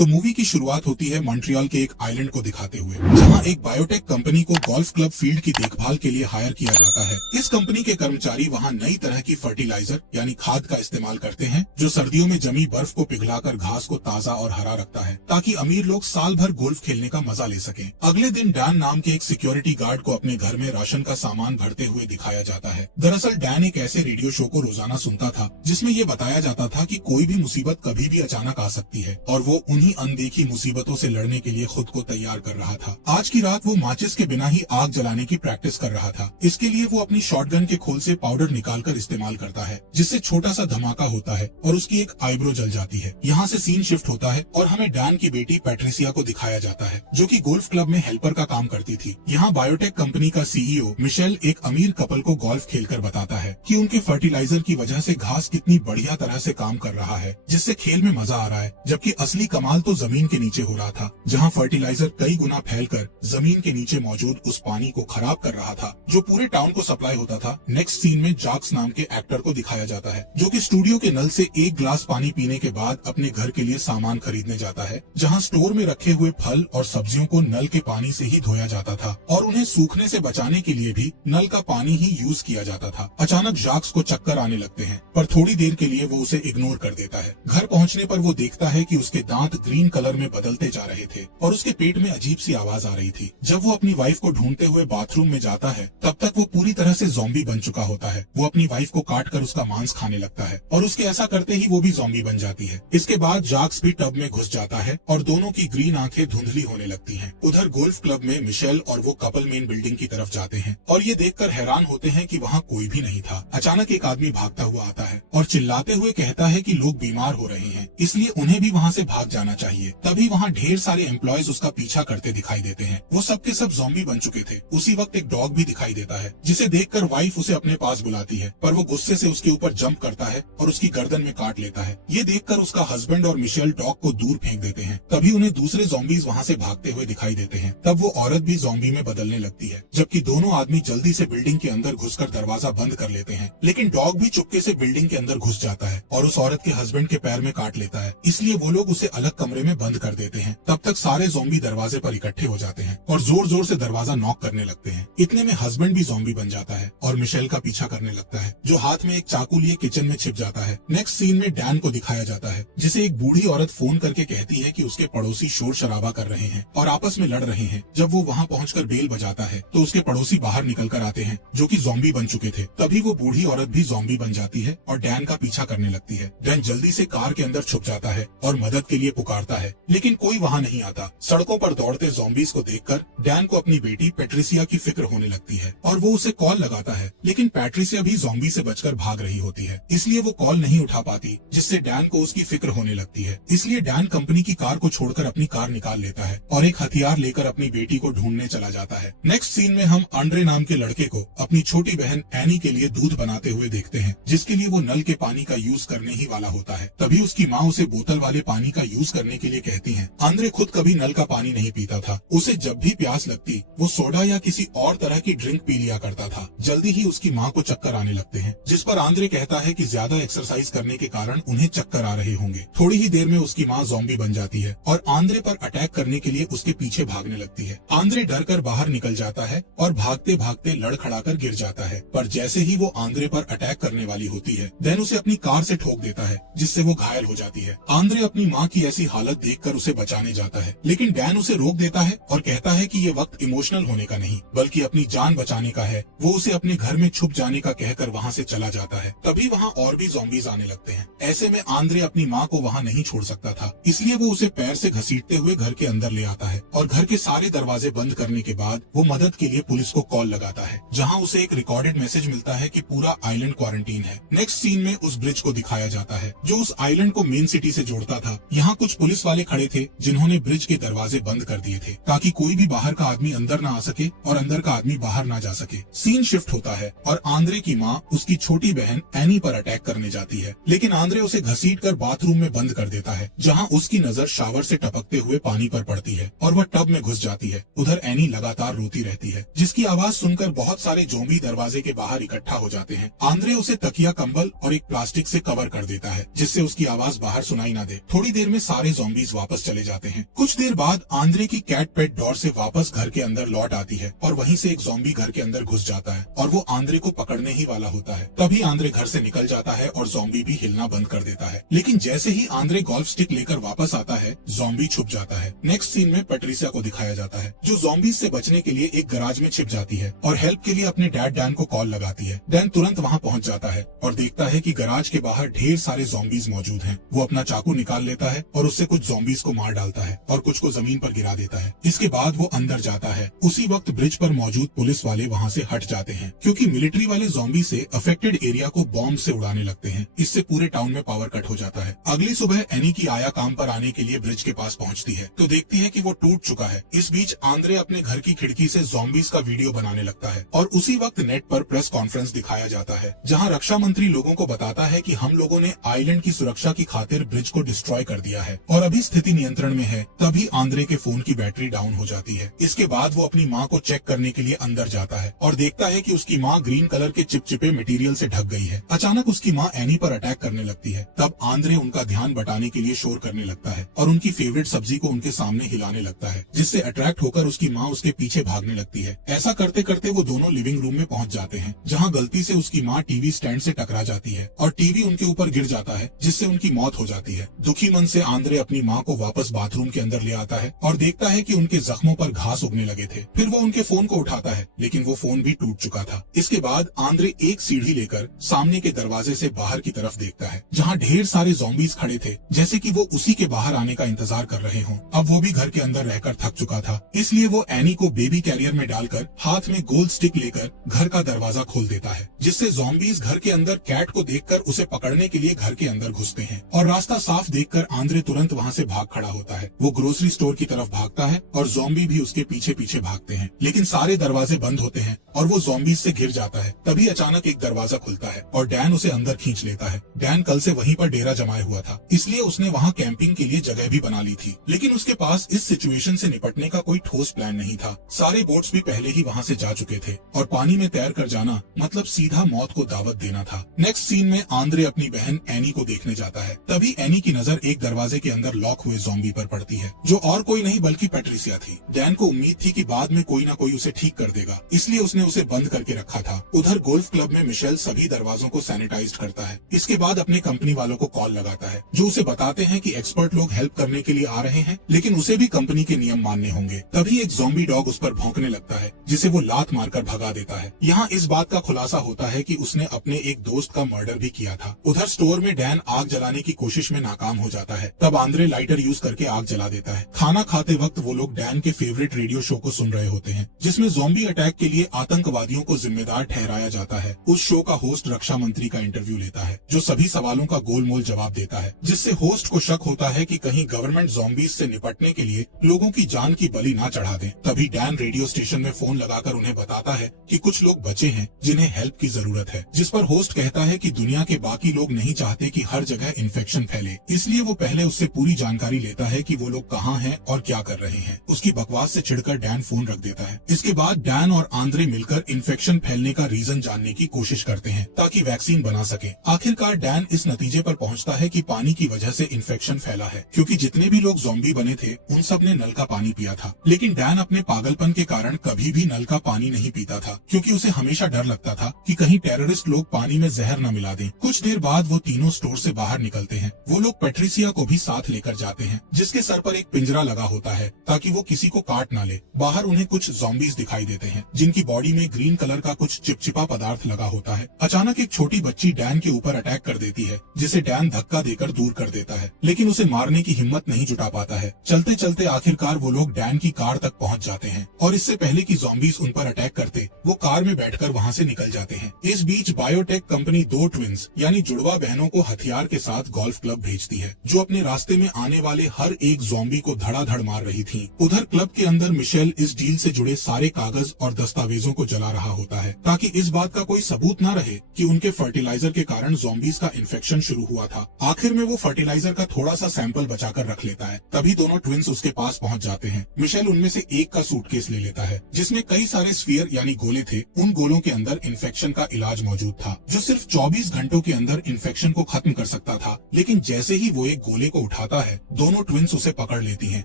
तो मूवी की शुरुआत होती है मॉन्ट्रियल के एक आइलैंड को दिखाते हुए, जहां एक बायोटेक कंपनी को गोल्फ क्लब फील्ड की देखभाल के लिए हायर किया जाता है। इस कंपनी के कर्मचारी वहां नई तरह की फर्टिलाइजर यानी खाद का इस्तेमाल करते हैं, जो सर्दियों में जमी बर्फ को पिघलाकर घास को ताजा और हरा रखता है, ताकि अमीर लोग साल भर गोल्फ खेलने का मजा ले सकें। अगले दिन डैन नाम के एक सिक्योरिटी गार्ड को अपने घर में राशन का सामान भरते हुए दिखाया जाता है। दरअसल डैन एक ऐसे रेडियो शो को रोजाना सुनता था जिसमें ये बताया जाता था कि कोई भी मुसीबत कभी भी अचानक आ सकती है, और वो उन्हीं अनदेखी मुसीबतों से लड़ने के लिए खुद को तैयार कर रहा था। आज की रात वो माचिस के बिना ही आग जलाने की प्रैक्टिस कर रहा था। इसके लिए वो अपनी शॉटगन के खोल से पाउडर निकालकर इस्तेमाल करता है, जिससे छोटा सा धमाका होता है और उसकी एक आईब्रो जल जाती है। यहाँ से सीन शिफ्ट होता है और हमें डैन की बेटी पैट्रिसिया को दिखाया जाता है, जो कि गोल्फ क्लब में हेल्पर का काम करती थी। यहाँ बायोटेक कंपनी का सीईओ मिशेल एक अमीर कपल को गोल्फ खेलकर बताता है कि उनके फर्टिलाइजर की वजह से घास कितनी बढ़िया तरह से काम कर रहा है, जिससे खेल में मजा आ रहा है, जबकि असली कमाल तो जमीन के नीचे हो रहा था, जहाँ फर्टिलाइजर कई गुना फैलकर जमीन के नीचे मौजूद उस पानी को खराब कर रहा था, जो पूरे टाउन को सप्लाई होता था। नेक्स्ट सीन में जैक्स नाम के एक्टर को दिखाया जाता है, जो कि स्टूडियो के नल से एक ग्लास पानी पीने के बाद अपने घर के लिए सामान खरीदने जाता है, जहाँ स्टोर में रखे हुए फल और सब्जियों को नल के पानी से ही धोया जाता था और उन्हें सूखने से बचाने के लिए भी नल का पानी ही यूज किया जाता था। अचानक जैक्स को चक्कर आने लगते हैं, पर थोड़ी देर के लिए वो उसे इग्नोर कर देता है। घर पहुंचने पर वो देखता है कि उसके दांत ग्रीन कलर में बदलते जा रहे थे और उसके पेट में अजीब सी आवाज आ रही थी। जब वो अपनी वाइफ को ढूंढते हुए बाथरूम में जाता है, तब तक वो पूरी तरह से ज़ॉम्बी बन चुका होता है। वो अपनी वाइफ को काट कर उसका मांस खाने लगता है और उसके ऐसा करते ही वो भी ज़ॉम्बी बन जाती है। इसके बाद जैक्स भी टब में घुस जाता है और दोनों की ग्रीन आंखें धुंधली होने लगती हैं। उधर गोल्फ क्लब में मिशेल और वो कपल मेन बिल्डिंग की तरफ जाते हैं और ये देखकर हैरान होते हैं कि वहाँ कोई भी नहीं था। अचानक एक आदमी भागता हुआ आता है और चिल्लाते हुए कहता है कि लोग बीमार हो रहे हैं, इसलिए उन्हें भी वहाँ से भाग जाना चाहिए। तभी वहाँ ढेर सारे एम्प्लॉयज उसका पीछा करते दिखाई देते हैं। वो सब के सब ज़ॉम्बी बन चुके थे। उसी वक्त एक डॉग भी दिखाई देता है, जिसे देखकर वाइफ उसे अपने पास बुलाती है, पर वो गुस्से से उसके ऊपर जंप करता है और उसकी गर्दन में काट लेता है। ये देखकर उसका हस्बैंड और मिशेल डॉग को दूर फेंक देते हैं। तभी उन्हें दूसरे ज़ॉम्बीज वहाँ से भागते हुए दिखाई देते हैं। तब वो औरत भी ज़ॉम्बी में बदलने लगती है, जबकि दोनों आदमी जल्दी से बिल्डिंग के अंदर घुसकर दरवाजा बंद कर लेते हैं। लेकिन डॉग भी चुपके से बिल्डिंग के अंदर घुस जाता है और उस औरत के हस्बैंड के पैर में काट लेता है, इसलिए वो लोग उसे अलग कमरे में बंद कर देते हैं। तब तक सारे ज़ॉम्बी दरवाजे पर इकट्ठे हो जाते हैं और जोर जोर से दरवाजा नॉक करने लगते हैं। इतने में हस्बैंड भी ज़ॉम्बी बन जाता है और मिशेल का पीछा करने लगता है, जो हाथ में एक चाकू लिए किचन में छिप जाता है। नेक्स्ट सीन में डैन को दिखाया जाता है, जिसे एक बूढ़ी औरत फोन करके कहती है कि उसके पड़ोसी शोर शराबा कर रहे हैं और आपस में लड़ रहे हैं। जब वो वहाँ पहुँचकर बेल बजाता है तो उसके पड़ोसी बाहर निकल कर आते हैं, जो कि ज़ॉम्बी बन चुके थे। तभी वो बूढ़ी औरत भी ज़ॉम्बी बन जाती है और डैन का पीछा करने लगती है। डैन जल्दी से कार के अंदर छुप जाता है और मदद के लिए पुकारता है, लेकिन कोई वहाँ नहीं आता। सड़कों पर दौड़ते ज़ॉम्बीज को देखकर डैन को अपनी बेटी पैट्रिसिया की फिक्र होने लगती है और वो उसे कॉल लगाता है, लेकिन पैट्रिसिया भी ज़ॉम्बी से बचकर भाग रही होती है, इसलिए वो कॉल नहीं उठा पाती, जिससे डैन को उसकी फिक्र होने लगती है। इसलिए डैन कंपनी की कार को छोड़कर अपनी कार निकाल लेता है और एक हथियार लेकर अपनी बेटी को ढूंढने चला जाता है। नेक्स्ट सीन में हम आंद्रे नाम के लड़के को अपनी छोटी बहन एनी के लिए दूध बनाते हुए देखते हैं, जिसके लिए वो नल के पानी का यूज करने ही वाला होता है। तभी उसकी माँ उसे बोतल वाले पानी का यूज करने के लिए कहती है। आंद्रे खुद कभी नल का पानी नहीं पीता था। उसे जब भी प्यास लगती वो सोडा या किसी और तरह की ड्रिंक पी लिया करता था। जल्दी ही उसकी माँ को चक्कर आने लगते हैं, जिस पर आंद्रे कहता है कि ज्यादा एक्सरसाइज करने के कारण उन्हें चक्कर आ रहे होंगे। थोड़ी ही देर में उसकी माँ ज़ॉम्बी बन जाती है और आंद्रे पर अटैक करने के लिए उसके पीछे भागने लगती है। आंद्रे डर कर बाहर निकल जाता है और भागते भागते लड़खड़ाकर गिर जाता है, पर जैसे ही वो आंद्रे पर अटैक करने वाली होती है, डैन उसे अपनी कार से ठोक देता है, जिससे वो घायल हो जाती है। आंद्रे अपनी माँ की ऐसी हालत देखकर उसे बचाने जाता है, लेकिन डैन उसे रोक देता है और कहता है कि ये वक्त इमोशनल होने का नहीं बल्कि अपनी जान बचाने का है। वो उसे अपने घर में छुप जाने का कहकर वहाँ से चला जाता है। तभी वहाँ और भी ज़ॉम्बीज आने लगते हैं। ऐसे में आंद्रे अपनी माँ को वहाँ नहीं छोड़ सकता था, इसलिए वो उसे पैर से घसीटते हुए घर के अंदर ले आता है और घर के सारे दरवाजे बंद करने के बाद वो मदद के लिए पुलिस को कॉल लगाता है, जहाँ उसे एक रिकॉर्डेड मैसेज मिलता है कि पूरा आइलैंड क्वारंटीन है। नेक्स्ट सीन में उस ब्रिज को दिखाया जाता है जो उस आइलैंड को मेन सिटी से जोड़ता था। यहाँ कुछ पुलिस वाले खड़े थे जिन्होंने ब्रिज के दरवाजे बंद कर दिए थे, ताकि कोई भी बाहर का आदमी अंदर ना आ सके और अंदर का आदमी बाहर ना जा सके। सीन शिफ्ट होता है और आंद्रे की माँ उसकी छोटी बहन एनी पर अटैक करने जाती है, लेकिन आंद्रे उसे घसीटकर बाथरूम में बंद कर देता है, जहाँ उसकी नजर शावर से टपकते हुए पानी पर पड़ती है और वह टब में घुस जाती है। उधर एनी लगातार रोती रहती है, जिसकी आवाज सुनकर बहुत सारे ज़ॉम्बी दरवाजे के बाहर इकट्ठा हो जाते हैं। आंद्रे उसे तकिया, कंबल और एक प्लास्टिक से कवर कर देता है, जिससे उसकी आवाज बाहर सुनाई ना दे। थोड़ी देर में सारे सारे zombies वापस चले जाते हैं। कुछ देर बाद आंद्रे की कैट पेट डॉर से वापस घर के अंदर लौट आती है और वहीं से एक ज़ॉम्बी घर के अंदर घुस जाता है और वो आंद्रे को पकड़ने ही वाला होता है। तभी आंद्रे घर से निकल जाता है और ज़ॉम्बी भी हिलना बंद कर देता है। लेकिन जैसे ही आंद्रे गोल्फ स्टिक लेकर वापस आता है, ज़ॉम्बी छुप जाता है। नेक्स्ट सीन में पैट्रिसिया को दिखाया जाता है जो ज़ॉम्बीज से बचने के लिए एक गराज में छिप जाती है और हेल्प के लिए अपने डैड डैन को कॉल लगाती है। डैन तुरंत वहाँ पहुँच जाता है और देखता है कि गराज के बाहर ढेर सारे ज़ॉम्बीज मौजूद हैं। वो अपना चाकू निकाल लेता है और उससे कुछ ज़ॉम्बीज को मार डालता है और कुछ को जमीन पर गिरा देता है। इसके बाद वो अंदर जाता है। उसी वक्त ब्रिज पर मौजूद पुलिस वाले वहाँ से हट जाते हैं क्योंकि मिलिट्री वाले ज़ॉम्बी से अफेक्टेड एरिया को बॉम्ब से उड़ाने लगते हैं। इससे पूरे टाउन में पावर कट हो जाता है। अगली सुबह एनी की आया काम पर आने के लिए ब्रिज के पास पहुँचती है तो देखती है कि वो टूट चुका है। इस बीच आंद्रे अपने घर की खिड़की से ज़ॉम्बीज का वीडियो बनाने लगता है और उसी वक्त नेट पर प्रेस कॉन्फ्रेंस दिखाया जाता है जहाँ रक्षा मंत्री लोगों को बताता है कि हम लोगों ने आइलैंड की सुरक्षा की खातिर ब्रिज को डिस्ट्रॉय कर दिया है और अभी स्थिति नियंत्रण में है। तभी आंद्रे के फोन की बैटरी डाउन हो जाती है। इसके बाद वो अपनी माँ को चेक करने के लिए अंदर जाता है और देखता है कि उसकी माँ ग्रीन कलर के चिपचिपे मटेरियल से ढक गई है। अचानक उसकी माँ एनी पर अटैक करने लगती है। तब आंद्रे उनका ध्यान बटाने के लिए शोर करने लगता है और उनकी फेवरेट सब्जी को उनके सामने हिलाने लगता है जिससे अट्रैक्ट होकर उसकी माँ उसके पीछे भागने लगती है। ऐसा करते करते वो दोनों लिविंग रूम में पहुँच जाते हैं जहाँ गलती से उसकी माँ टीवी स्टैंड से टकरा जाती है और टीवी उनके ऊपर गिर जाता है जिससे उनकी मौत हो जाती है। दुखी मन से आंद्रे अपनी माँ को वापस बाथरूम के अंदर ले आता है और देखता है कि उनके जख्मों पर घास उगने लगे थे। फिर वो उनके फोन को उठाता है लेकिन वो फोन भी टूट चुका था। इसके बाद आंद्रे एक सीढ़ी लेकर सामने के दरवाजे से बाहर की तरफ देखता है जहाँ ढेर सारे ज़ॉम्बीज खड़े थे जैसे कि वो उसी के बाहर आने का इंतजार कर रहे हों। अब वो भी घर के अंदर रहकर थक चुका था इसलिए वो एनी को बेबी कैरियर में डालकर हाथ में गोल्ड स्टिक लेकर घर का दरवाजा खोल देता है जिससे ज़ॉम्बीज घर के अंदर कैट को देखकर उसे पकड़ने के लिए घर के अंदर घुसते हैं और रास्ता साफ देखकर आंद्रे तुरंत वहाँ से भाग खड़ा होता है। वो ग्रोसरी स्टोर की तरफ भागता है और ज़ॉम्बी भी उसके पीछे पीछे भागते हैं लेकिन सारे दरवाजे बंद होते हैं और वो ज़ॉम्बीज से घिर जाता है। तभी अचानक एक दरवाजा खुलता है और डैन उसे अंदर खींच लेता है। डैन कल से वहीं पर डेरा जमाए हुआ था इसलिए उसने वहाँ कैंपिंग के लिए जगह भी बना ली थी लेकिन उसके पास इस सिचुएशन से निपटने का कोई ठोस प्लान नहीं था। सारे बोट्स भी पहले ही वहाँ से जा चुके थे और पानी में तैर कर जाना मतलब सीधा मौत को दावत देना था। नेक्स्ट सीन में आंद्रे अपनी बहन एनी को देखने जाता है। तभी एनी की नजर एक दरवाजे के अंदर लॉक हुए ज़ॉम्बी पर पड़ती है जो और कोई नहीं बल्कि पैट्रिसिया थी। डैन को उम्मीद थी कि बाद में कोई ना कोई उसे ठीक कर देगा इसलिए उसने उसे बंद करके रखा था। उधर गोल्फ क्लब में मिशेल सभी दरवाजों को सैनिटाइज करता है। इसके बाद अपने कंपनी वालों को कॉल लगाता है जो उसे बताते हैं कि एक्सपर्ट लोग हेल्प करने के लिए आ रहे हैं लेकिन उसे भी कंपनी के नियम मानने होंगे। तभी एक ज़ॉम्बी डॉग उस पर भौंकने लगता है जिसे वो लात मारकर भगा देता है। यहाँ इस बात का खुलासा होता है कि उसने अपने एक दोस्त का मर्डर भी किया था। उधर स्टोर में डैन आग जलाने की कोशिश में नाकाम हो जाता है। तब आंद्रे लाइटर यूज करके आग जला देता है। खाना खाते वक्त वो लोग डैन के फेवरेट रेडियो शो को सुन रहे होते हैं जिसमें ज़ॉम्बी अटैक के लिए आतंकवादियों को जिम्मेदार ठहराया जाता है। उस शो का होस्ट रक्षा मंत्री का इंटरव्यू लेता है जो सभी सवालों का गोलमोल जवाब देता है जिससे होस्ट को शक होता है कि कहीं गवर्नमेंट ज़ॉम्बीज से निपटने के लिए लोगों की जान की बलि ना चढ़ा दें। तभी डैन रेडियो स्टेशन में फोन लगाकर उन्हें बताता है कि कुछ लोग बचे हैं जिन्हें हेल्प की जरूरत है, जिस पर होस्ट कहता है कि दुनिया के बाकी लोग नहीं चाहते कि हर जगह इन्फेक्शन फैले, इसलिए वो पहले उससे पूरी जानकारी लेता है कि वो लोग कहाँ हैं और क्या कर रहे हैं। उसकी बकवास से चिढ़कर डैन फोन रख देता है। इसके बाद डैन और आंद्रे मिलकर इन्फेक्शन फैलने का रीजन जानने की कोशिश करते हैं ताकि वैक्सीन बना सके। आखिरकार डैन इस नतीजे पर पहुंचता है कि पानी की वजह से इन्फेक्शन फैला है क्योंकि जितने भी लोग ज़ॉम्बी बने थे उन सब ने नल का पानी पिया था। लेकिन डैन अपने पागलपन के कारण कभी भी नल का पानी नहीं पीता था क्योंकि उसे हमेशा डर लगता था कि कहीं टेररिस्ट लोग पानी में जहर न मिला दें। कुछ देर बाद वो तीनों स्टोर से बाहर निकलते हैं। वो लोग पैट्रिसिया को भी साथ लेकर जाते हैं जिसके सर पर एक पिंजरा लगा होता है ताकि वो किसी को काट ना ले। बाहर उन्हें कुछ ज़ॉम्बीज दिखाई देते हैं जिनकी बॉडी में ग्रीन कलर का कुछ चिपचिपा पदार्थ लगा होता है। अचानक एक छोटी बच्ची डैन के ऊपर अटैक कर देती है जिसे डैन धक्का देकर दूर कर देता है लेकिन उसे मारने की हिम्मत नहीं जुटा पाता है। चलते चलते आखिरकार वो लोग डैन की कार तक पहुंच जाते हैं और इससे पहले कि ज़ॉम्बीज उन पर अटैक करते वो कार में बैठकर वहां से निकल जाते हैं। इस बीच बायोटेक कंपनी 2 ट्विंस यानी जुड़वा बहनों को हथियार के साथ गोल्फ क्लब भेजती है जो अपने रास्ते में आने वाले हर एक ज़ॉम्बी को धड़ाधड़ मार रही थी। उधर क्लब के अंदर मिशेल इस डील से जुड़े सारे कागज और दस्तावेजों को जला रहा होता है ताकि इस बात का कोई सबूत न रहे कि उनके फर्टिलाइजर के कारण ज़ॉम्बीज का इन्फेक्शन शुरू हुआ था। आखिर में वो फर्टिलाइजर का थोड़ा सा सैंपल बचाकर रख लेता है। तभी दोनों ट्विंस उसके पास पहुंच जाते हैं। मिशेल उनमें से एक का सूटकेस ले लेता है जिसमें कई सारे स्फीयर यानी गोले थे। उन गोलों के अंदर इन्फेक्शन का इलाज मौजूद था जो सिर्फ 24 घंटों के अंदर इन्फेक्शन को खत्म कर सकता था। लेकिन जैसे ही वो एक गोले को उठाता है, दोनों ट्विंस उसे पकड़ लेती हैं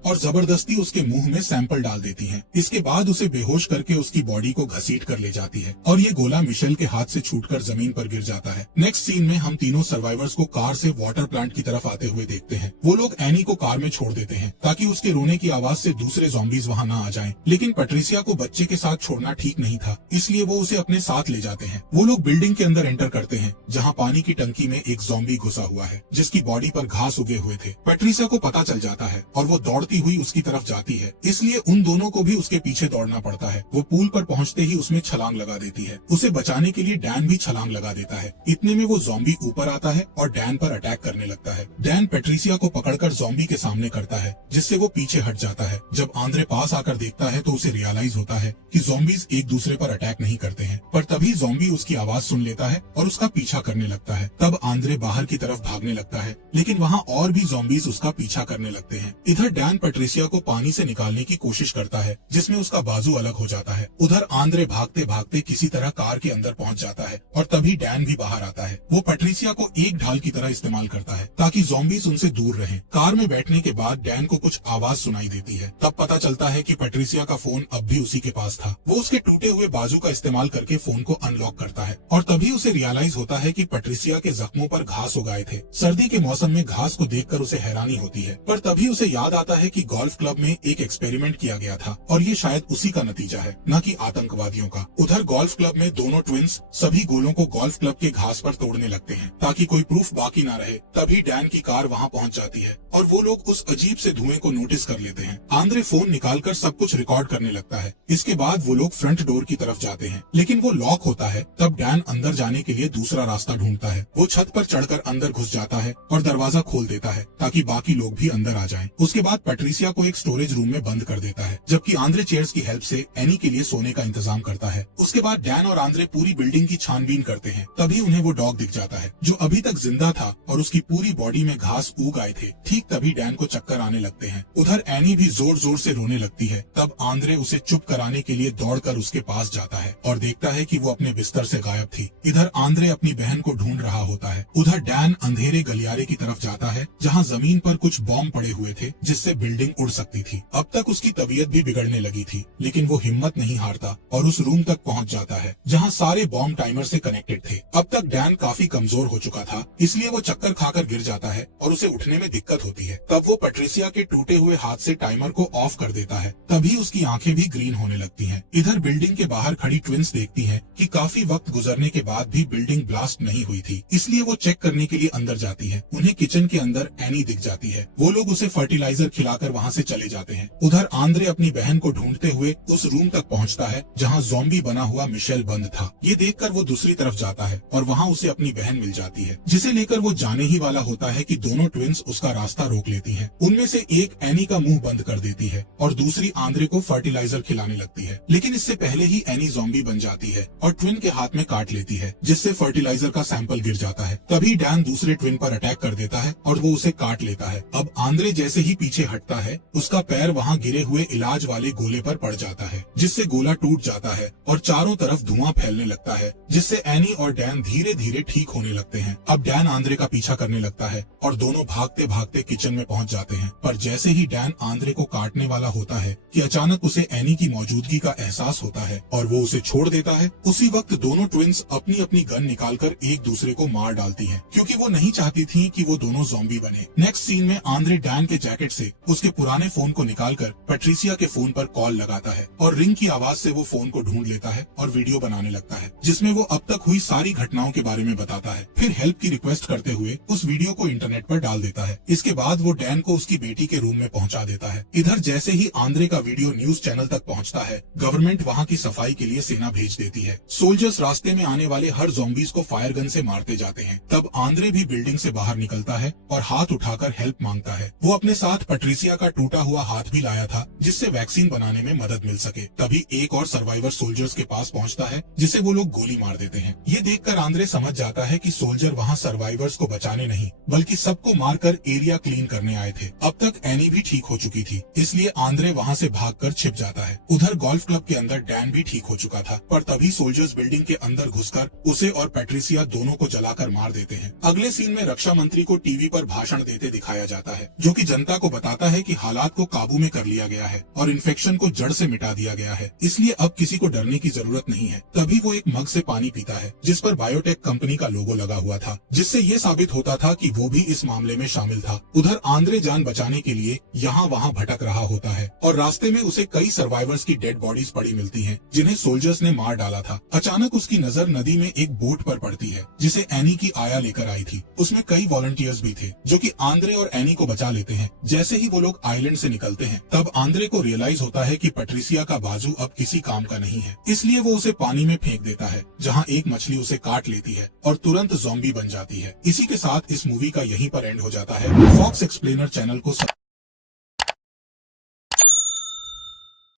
और जबरदस्ती उसके मुंह में सैंपल डाल देती हैं। इसके बाद उसे बेहोश करके उसकी बॉडी को घसीट कर ले जाती है और ये गोला मिशेल के हाथ से छूटकर जमीन पर गिर जाता है। नेक्स्ट सीन में हम तीनों सर्वाइवर्स को कार से वाटर प्लांट की तरफ आते हुए देखते हैं। वो लोग एनी को कार में छोड़ देते हैं ताकि उसके रोने की आवाज से दूसरे ज़ॉम्बीज वहाँ न आ जाएं। लेकिन पैट्रिसिया को बच्चे के साथ छोड़ना ठीक नहीं था, इसलिए वो उसे अपने साथ ले जाते हैं। वो लोग बिल्डिंग के अंदर एंटर करते हैं जहाँ पानी की टंकी में एक ज़ॉम्बी घुसा हुआ है जिसकी बॉडी पर घास उगे हुए थे। पैट्रिसिया को पता चल जाता है और वो दौड़ती हुई उसकी तरफ जाती है, इसलिए उन दोनों को भी उसके पीछे दौड़ना पड़ता है। वो पूल पर पहुँचते ही उसमें छलांग लगा देती है। उसे बचाने के लिए डैन भी छलांग लगा देता है। इतने में वो ज़ॉम्बी ऊपर आता है और डैन पर अटैक करने लगता है। डैन पैट्रिसिया को पकड़कर ज़ॉम्बी के सामने करता है जिससे वो पीछे हट जाता है। जब आंद्रे पास आकर देखता है तो उसे रियलाइज होता है कि ज़ॉम्बीज एक दूसरे पर अटैक नहीं करते हैं, पर तभी ज़ॉम्बी उसकी आवाज सुन लेता है और उसका पीछा करने लगता है। तब आंद्रे बाहर की तरफ भागने लगता है, लेकिन वहाँ और भी ज़ॉम्बीज उसका पीछा करने लगते हैं। इधर डैन पैट्रिसिया को पानी से निकालने की कोशिश करता है जिसमें उसका बाजू अलग हो जाता है। उधर आंद्रे भागते भागते किसी तरह कार के अंदर पहुँच जाता है और तभी डैन भी बाहर आता है। वो पैट्रिसिया को एक ढाल की तरह इस्तेमाल करता है ताकि ज़ॉम्बीज उनसे दूर रहें। कार में बैठने के बाद डैन को कुछ आवाज सुनाई देती है। तब पता चलता है कि पैट्रिसिया का फोन अब भी उसी के पास था। वो उसके टूटे हुए बाजू का इस्तेमाल करके फोन को अनलॉक करता है और तभी उसे रियलाइज होता है कि पैट्रिसिया के जख्मों पर घास उगाए थे। सर्दी के मौसम में घास को देखकर उसे हैरानी होती है, पर तभी उसे याद आता है कि गोल्फ क्लब में एक एक्सपेरिमेंट किया गया था और ये शायद उसी का नतीजा है, न कि आतंकवादियों का। उधर गोल्फ क्लब में दोनों ट्विंस सभी गोलों को गोल्फ क्लब के घास पर तोड़ने लगते हैं ताकि कोई प्रूफ बाकी न रहे। तभी डैन की कार वहाँ पहुँच जाती है और वो लोग उस अजीब से धुएं को नोटिस कर लेते हैं। आंद्रे फोन निकालकर सब कुछ रिकॉर्ड करने लगता है। इसके बाद वो लोग फ्रंट डोर की तरफ जाते हैं, लेकिन वो लॉक होता है। तब डैन अंदर जाने के लिए दूसरा रास्ता ढूंढता है। वो छत पर चढ़कर अंदर घुस जाता है और दरवाजा खोल देता है ताकि बाकी लोग भी अंदर आ जाएं। उसके बाद पैट्रिसिया को एक स्टोरेज रूम में बंद कर देता है, जबकि आंद्रे चेयर्स की हेल्प से एनी के लिए सोने का इंतजाम करता है। उसके बाद डैन और आंद्रे पूरी बिल्डिंग की छानबीन करते हैं। तभी उन्हें वो डॉग दिख जाता है जो अभी तक जिंदा था और उसकी पूरी बॉडी में घास उग आए थे। ठीक तभी डैन को चक्कर आने लगते हैं। उधर एनी भी जोर जोर से रोने लगती है। तब आंद्रे उसे चुप कराने के लिए दौड़कर उसके पास जाता है और देखता है कि वो अपने बिस्तर से गायब थी। इधर आंद्रे अपनी बहन को ढूंढ रहा होता है। उधर डैन अंधेरे गलियारे की तरफ जाता है जहाँ जमीन पर कुछ बॉम्ब पड़े हुए थे जिससे बिल्डिंग उड़ सकती थी। अब तक उसकी तबीयत भी बिगड़ने लगी थी, लेकिन वो हिम्मत नहीं हारता और उस रूम तक पहुँच जाता है जहाँ सारे बॉम्ब टाइमर से कनेक्टेड थे। अब तक डैन काफी कमजोर हो चुका था, इसलिए वो चक्कर खाकर गिर जाता है और उसे उठने में दिक्कत होती है। तब वो पैट्रिसिया के टूटे हुए हाथ से टाइमर को ऑफ कर देता है। तभी उसकी आंखें भी ग्रीन होने लगती हैं। इधर बिल्डिंग के बाहर खड़ी ट्विंस देखती हैं कि काफी वक्त गुजरने के बाद भी बिल्डिंग ब्लास्ट नहीं हुई थी, इसलिए वो चेक करने के लिए अंदर जाती है। उन्हें किचन के अंदर एनी दिख जाती है। वो लोग उसे फर्टिलाइजर खिलाकर वहाँ से चले जाते हैं। उधर आंद्रे अपनी बहन को ढूंढते हुए उस रूम तक पहुँचता है जहाँ ज़ॉम्बी बना हुआ मिशेल बंद था। ये देखकर वो दूसरी तरफ जाता है और वहाँ उसे अपनी बहन मिल जाती है, जिसे लेकर वो जाने ही वाला होता है कि दोनों ट्विंस उसका रास्ता रोक लेती हैं। उनमें से एक एनी का मुंह बंद कर देती है और दूसरी आंद्रे को फर्टिलाइजर खिलाने लगती है। लेकिन इससे पहले ही एनी ज़ॉम्बी बन जाती है और ट्विन के हाथ में काट लेती है, जिससे फर्टिलाइजर का सैंपल गिर जाता है। तभी डैन दूसरे ट्विन पर अटैक कर देता है और वो उसे काट लेता है। अब आंद्रे जैसे ही पीछे हटता है, उसका पैर वहाँ गिरे हुए इलाज वाले गोले पर पड़ जाता है, जिससे गोला टूट जाता है और चारों तरफ धुआं फैलने लगता है, जिससे एनी और डैन धीरे धीरे ठीक होने लगते हैं। अब डैन आंद्रे का पीछा करने लगता है और दोनों भागते भागते किचन में पहुँच जाते हैं। पर जैसे ही डैन आंद्रे को काटने वाला होता है कि अचानक उसे एनी की मौजूदगी का एहसास होता है और वो उसे छोड़ देता है। उसी वक्त दोनों ट्विंस अपनी अपनी गन निकालकर एक दूसरे को मार डालती हैं, क्योंकि वो नहीं चाहती थी कि वो दोनों ज़ॉम्बी बने। नेक्स्ट सीन में आंद्रे डैन के जैकेट से उसके पुराने फोन को निकालकर पैट्रिसिया के फोन पर कॉल लगाता है और रिंग की आवाज से वो फोन को ढूंढ लेता है और वीडियो बनाने लगता है, जिसमें वो अब तक हुई सारी घटनाओं के बारे में बताता है। फिर हेल्प की रिक्वेस्ट करते हुए उस वीडियो को इंटरनेट पर डाल देता है। इसके बाद वो डैन को उसकी बेटी के रूम में पहुंचा देता है। इधर जैसे ही आंद्रे का वीडियो न्यूज चैनल तक पहुंचता है, गवर्नमेंट वहां की सफाई के लिए सेना भेज देती है। सोल्जर्स रास्ते में आने वाले हर ज़ॉम्बीज को फायर गन से मारते जाते हैं। तब आंद्रे भी बिल्डिंग से बाहर निकलता है और हाथ उठाकर हेल्प मांगता है। वो अपने साथ पैट्रिसिया का टूटा हुआ हाथ भी लाया था, जिससे वैक्सीन बनाने में मदद मिल सके। तभी एक और सर्वाइवर सोल्जर्स के पास पहुंचता है, जिसे वो लोग गोली मार देते हैं। ये देखकर आंद्रे समझ जाता है कि सोल्जर वहाँ सर्वाइवर्स को बचाने नहीं, बल्कि सबको मारकर एरिया क्लीन करने आए थे। अब तक एनी भी ठीक हो चुकी थी, इसलिए आंद्रे वहाँ से भागकर छिप जाता है। उधर गोल्फ क्लब के अंदर डैन भी ठीक हो चुका था, पर तभी सोल्जर्स बिल्डिंग के अंदर घुसकर उसे और पैट्रिसिया दोनों को जलाकर मार देते हैं। अगले सीन में रक्षा मंत्री को टीवी पर भाषण देते दिखाया जाता है, जो कि जनता को बताता है कि हालात को काबू में कर लिया गया है और इन्फेक्शन को जड़ से मिटा दिया गया है, इसलिए अब किसी को डरने की जरूरत नहीं है। तभी वो एक मग से पानी पीता है जिस पर बायोटेक कंपनी का लोगो लगा हुआ था, जिससे ये साबित होता था कि वो भी इस मामले में शामिल था। उधर आंद्रे जान बचाने के लिए यहाँ वहाँ भटक रहा होता है और रास्ते में उसे कई सर्वाइवर्स की डेड बॉडीज पड़ी मिलती हैं, जिन्हें सोल्जर्स ने मार डाला था। अचानक उसकी नजर नदी में एक बोट पर पड़ती है जिसे एनी की आया लेकर आई थी। उसमें कई वॉलंटियर्स भी थे जो कि आंद्रे और एनी को बचा लेते हैं। जैसे ही वो लोग आइलैंड से निकलते हैं, तब आंद्रे को रियलाइज होता है कि पैट्रिसिया का बाजू अब किसी काम का नहीं है, इसलिए वो उसे पानी में फेंक देता है, जहाँ एक मछली उसे काट लेती है और तुरंत ज़ॉम्बी बन जाती है। इसी के साथ इस मूवी का यहीं पर एंड हो जाता है। फॉक्स एक्सप्लेनर चैनल को